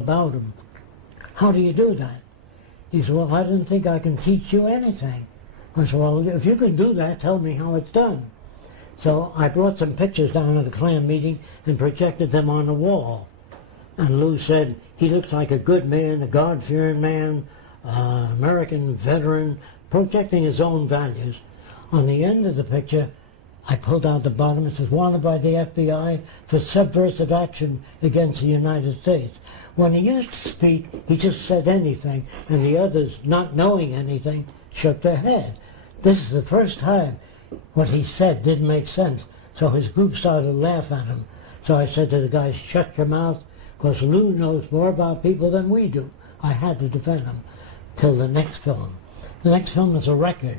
about him. How do you do that? He said, well, I didn't think I can teach you anything. I said, well, if you can do that, tell me how it's done. So I brought some pictures down at the clan meeting and projected them on the wall. And Lou said, he looks like a good man, a God-fearing man, American veteran, projecting his own values. On the end of the picture, I pulled out the bottom. It says, wanted by the FBI for subversive action against the United States. When he used to speak, he just said anything, and the others, not knowing anything, shook their head. This is the first time what he said didn't make sense, so his group started to laugh at him. So I said to the guys, shut your mouth, because Lou knows more about people than we do. I had to defend him till the next film. The next film is a record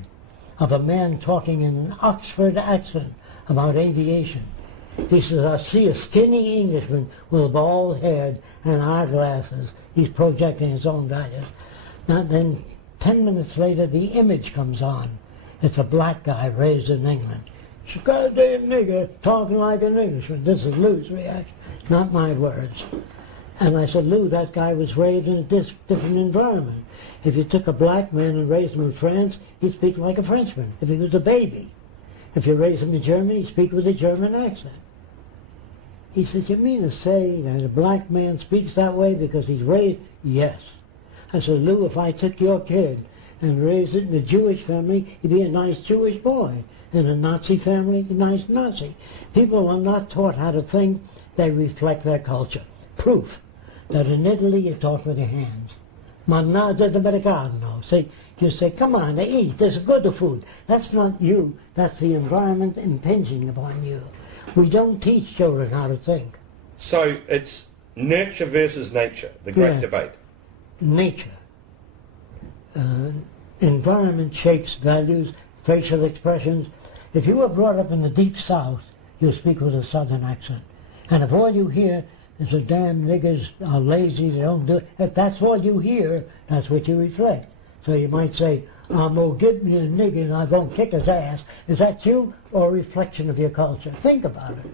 of a man talking in an Oxford accent about aviation. He says, I see a skinny Englishman with a bald head and eyeglasses. He's projecting his own values. Now then, 10 minutes later, the image comes on. It's a black guy raised in England. She's a goddamn nigger talking like an Englishman. This is Lou's reaction, not my words. And I said, Lou, that guy was raised in a different environment. If you took a black man and raised him in France, he'd speak like a Frenchman, if he was a baby. If you raised him in Germany, he'd speak with a German accent. He said, you mean to say that a black man speaks that way because he's raised? Yes. I said, Lou, if I took your kid and raised it in a Jewish family, he'd be a nice Jewish boy. In a Nazi family, a nice Nazi. People are not taught how to think, they reflect their culture. Proof that in Italy you talk with your hands. Mangiare d'americano. See, you say, come on, eat, there's good food. That's not you, that's the environment impinging upon you. We don't teach children how to think. So it's nurture versus nature, the great debate. Nature. Environment shapes values, facial expressions. If you were brought up in the deep south, you'll speak with a southern accent. And if all you hear is the damn niggers are lazy, they don't do it, if that's all you hear, that's what you reflect. So you might say, I'm going to give me a nigger and I'm going to kick his ass. Is that you or a reflection of your culture? Think about it.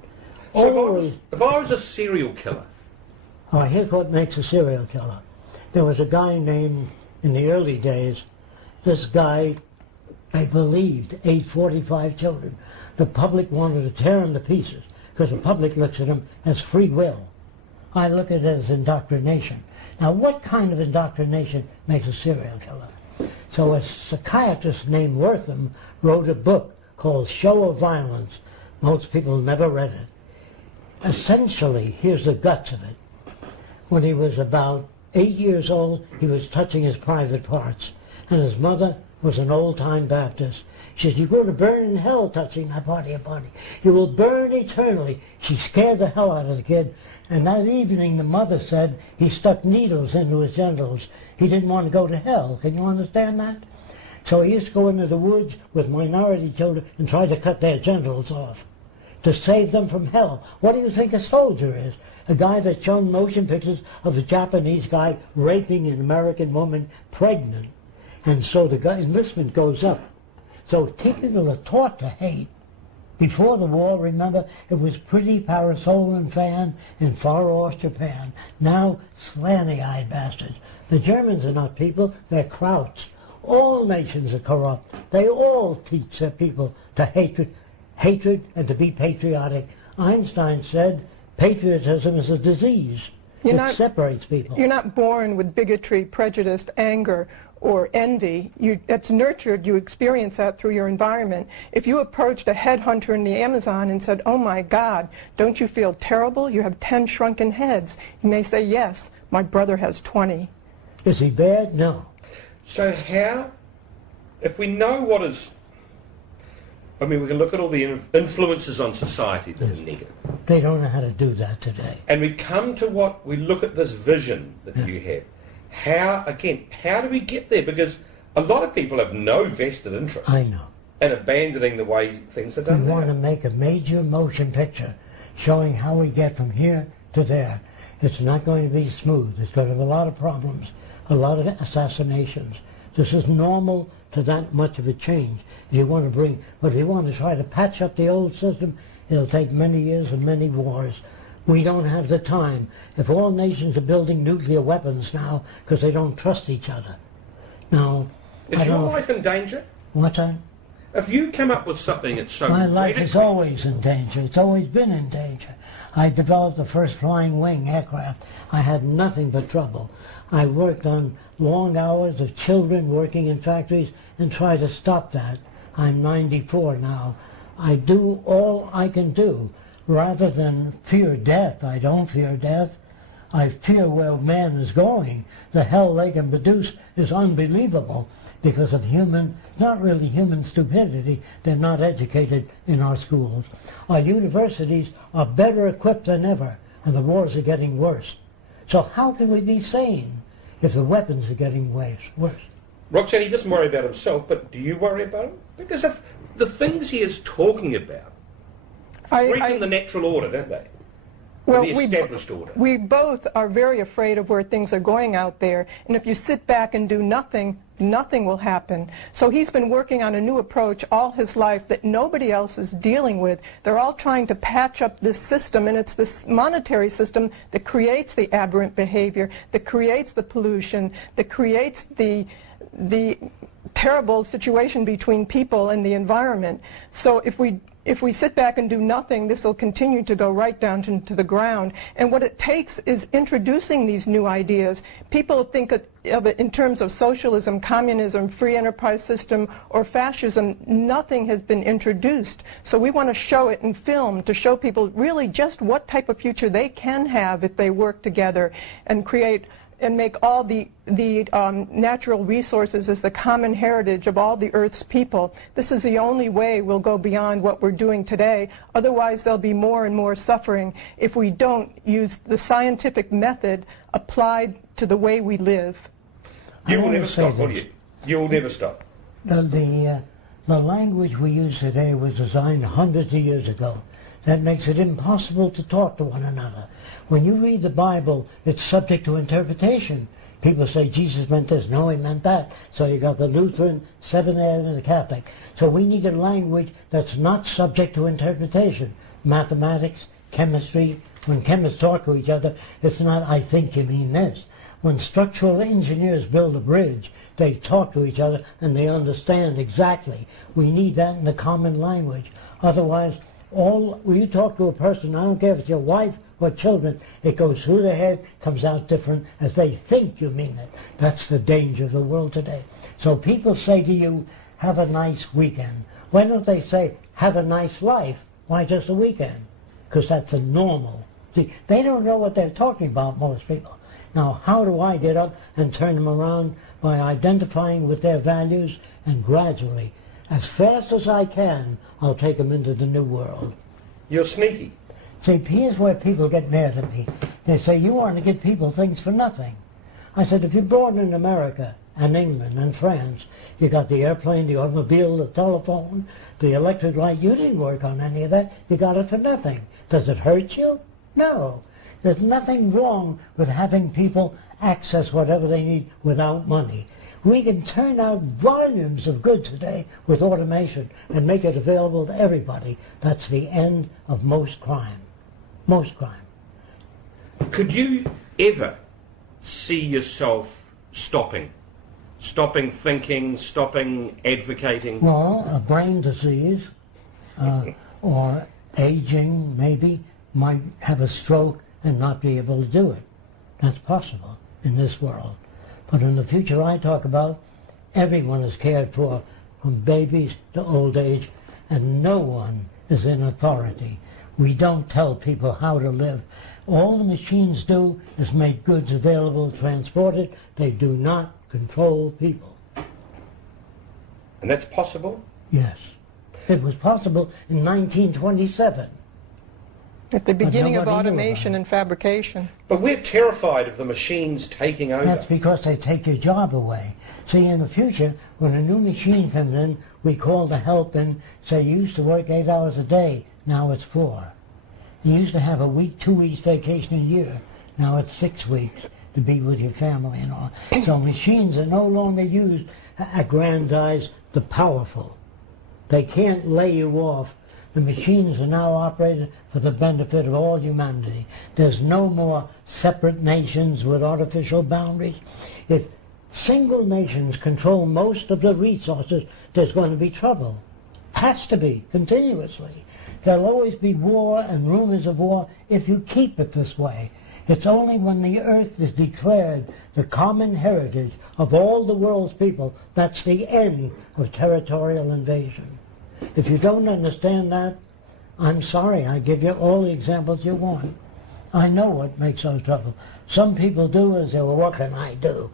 So if I was a serial killer. Oh, here's what makes a serial killer. There was a guy named, in the early days, this guy, they believed, ate 45 children. The public wanted to tear him to pieces because the public looks at him as free will. I look at it as indoctrination. Now, what kind of indoctrination makes a serial killer? So a psychiatrist named Wortham wrote a book called Show of Violence. Most people never read it. Essentially, here's the guts of it. When he was about 8 years old, he was touching his private parts. And his mother was an old-time Baptist. She said, you're going to burn in hell touching my body. You will burn eternally. She scared the hell out of the kid. And that evening, the mother said he stuck needles into his genitals. He didn't want to go to hell. Can you understand that? So he used to go into the woods with minority children and try to cut their genitals off to save them from hell. What do you think a soldier is? A guy that's shown motion pictures of a Japanese guy raping an American woman pregnant. And so the enlistment goes up. So people are taught to hate. Before the war, remember, it was pretty parasol and fan in far-off Japan. Now, slanty-eyed bastards. The Germans are not people, they're krauts. All nations are corrupt. They all teach their people to hatred and to be patriotic. Einstein said patriotism is a disease. It separates people. You're not born with bigotry, prejudice, anger, or envy. It's nurtured. You experience that through your environment. If you approached a headhunter in the Amazon and said, oh my God, don't you feel terrible? You have 10 shrunken heads. He may say, yes, my brother has 20. Is he bad? No. So how, if we know what is, I mean, we can look at all the influences on society that are negative. They don't know how to do that today. And we come to what, we look at this vision that you have. How do we get there? Because a lot of people have no vested interest. I know. In abandoning the way things are done. We want to make a major motion picture showing how we get from here to there. It's not going to be smooth. It's going to have a lot of problems, a lot of assassinations. This is normal to that much of a change. If you want to try to patch up the old system, it'll take many years and many wars. We don't have the time. If all nations are building nuclear weapons now because they don't trust each other. Now, Is your life in danger? What's that? If you come up with something that's so My life is radically- always in danger. It's always been in danger. I developed the first flying wing aircraft. I had nothing but trouble. I worked on long hours of children working in factories and tried to stop that. I'm 94 now. I do all I can do. Rather than fear death, I don't fear death. I fear where man is going. The hell they can produce is unbelievable because of not really human stupidity. They're not educated in our schools. Our universities are better equipped than ever, and the wars are getting worse. So how can we be sane if the weapons are getting worse? Roxanne, he doesn't worry about himself, but do you worry about him? Because of the things he is talking about, breaking the natural order, don't they? Well, the established order. We both are very afraid of where things are going out there, and if you sit back and do nothing, nothing will happen. So he's been working on a new approach all his life that nobody else is dealing with. They're all trying to patch up this system, and it's this monetary system that creates the aberrant behavior, that creates the pollution, that creates the terrible situation between people and the environment. So if we sit back and do nothing, this will continue to go right down to the ground. And what it takes is introducing these new ideas. People think of it in terms of socialism, communism, free enterprise system, or fascism. Nothing has been introduced. So we want to show it in film to show people really just what type of future they can have if they work together and create and make all the natural resources as the common heritage of all the Earth's people. This is the only way we'll go beyond what we're doing today. Otherwise, there'll be more and more suffering if we don't use the scientific method applied to the way we live. You will never stop, will you? You will never stop. The language we use today was designed hundreds of years ago. That makes it impossible to talk to one another. When you read the Bible, it's subject to interpretation. People say Jesus meant this, no, he meant that. So you got the Lutheran, Seventh-day and the Catholic. So we need a language that's not subject to interpretation. Mathematics, chemistry, when chemists talk to each other, it's not, I think you mean this. When structural engineers build a bridge, they talk to each other and they understand exactly. We need that in the common language. Otherwise, when you talk to a person, I don't care if it's your wife or children, it goes through their head, comes out different as they think you mean it. That's the danger of the world today. So people say to you, have a nice weekend. Why don't they say, have a nice life? Why just a weekend? Because that's a normal. See, they don't know what they're talking about, most people. Now, how do I get up and turn them around? By identifying with their values and gradually, as fast as I can, I'll take them into the new world. You're sneaky. See, here's where people get mad at me. They say, you want to give people things for nothing. I said, if you're born in America and England and France, you got the airplane, the automobile, the telephone, the electric light. You didn't work on any of that. You got it for nothing. Does it hurt you? No. There's nothing wrong with having people access whatever they need without money. We can turn out volumes of goods today with automation and make it available to everybody. That's the end of most crime. Most crime. Could you ever see yourself stopping thinking, stopping advocating? Well, a brain disease or aging maybe might have a stroke and not be able to do it. That's possible in this world. But in the future I talk about, everyone is cared for, from babies to old age, and no one is in authority. We don't tell people how to live. All the machines do is make goods available, transported. They do not control people. And that's possible? Yes. It was possible in 1927. At the beginning of automation and fabrication. But we're terrified of the machines taking over. That's because they take your job away. See, in the future, when a new machine comes in, we call the help in, say, you used to work 8 hours a day, now it's 4. You used to have a week, 2 weeks vacation a year, now it's 6 weeks to be with your family and all. So machines are no longer used to aggrandize the powerful. They can't lay you off The machines are now operated for the benefit of all humanity. There's no more separate nations with artificial boundaries. If single nations control most of the resources, there's going to be trouble. Has to be, continuously. There'll always be war and rumors of war if you keep it this way. It's only when the earth is declared the common heritage of all the world's people that's the end of territorial invasion. If you don't understand that, I'm sorry, I give you all the examples you want. I know what makes those trouble. Some people do is say, well, what can I do?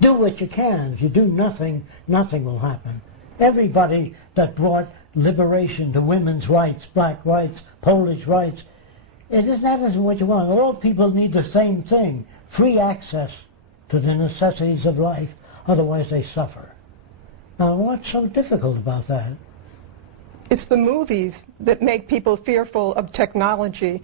Do what you can. If you do nothing, nothing will happen. Everybody that brought liberation to women's rights, black rights, Polish rights, that isn't what you want. All people need the same thing, free access to the necessities of life, otherwise they suffer. Now what's so difficult about that? It's the movies that make people fearful of technology.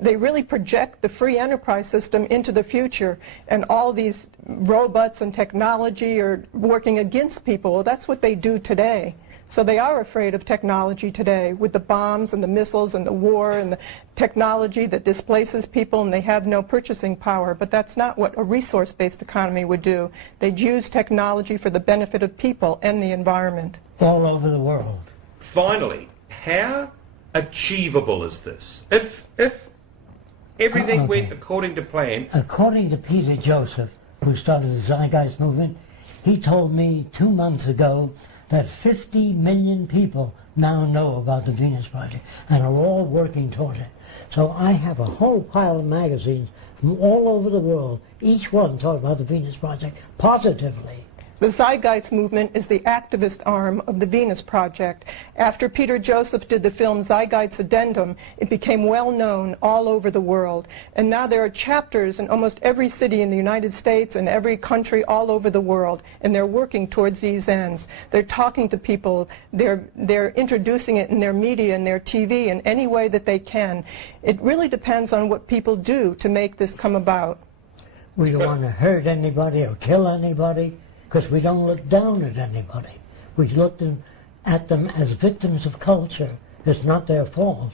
They really project the free enterprise system into the future, and all these robots and technology are working against people. Well, that's what they do today. So they are afraid of technology today, with the bombs and the missiles and the war and the technology that displaces people, and they have no purchasing power. But that's not what a resource-based economy would do. They'd use technology for the benefit of people and the environment. All over the world. Finally, how achievable is this? If everything went according to plan... According to Peter Joseph, who started the Zeitgeist movement, he told me 2 months ago that 50 million people now know about the Venus Project and are all working toward it. So I have a whole pile of magazines from all over the world, each one talking about the Venus Project positively. The Zeitgeist movement is the activist arm of the Venus Project. After Peter Joseph did the film Zeitgeist Addendum, it became well known all over the world. And now there are chapters in almost every city in the United States and every country all over the world, and they're working towards these ends. They're talking to people, they're introducing it in their media and their TV in any way that they can. It really depends on what people do to make this come about. We don't want to hurt anybody or kill anybody, because we don't look down at anybody. We look at them as victims of culture. It's not their fault.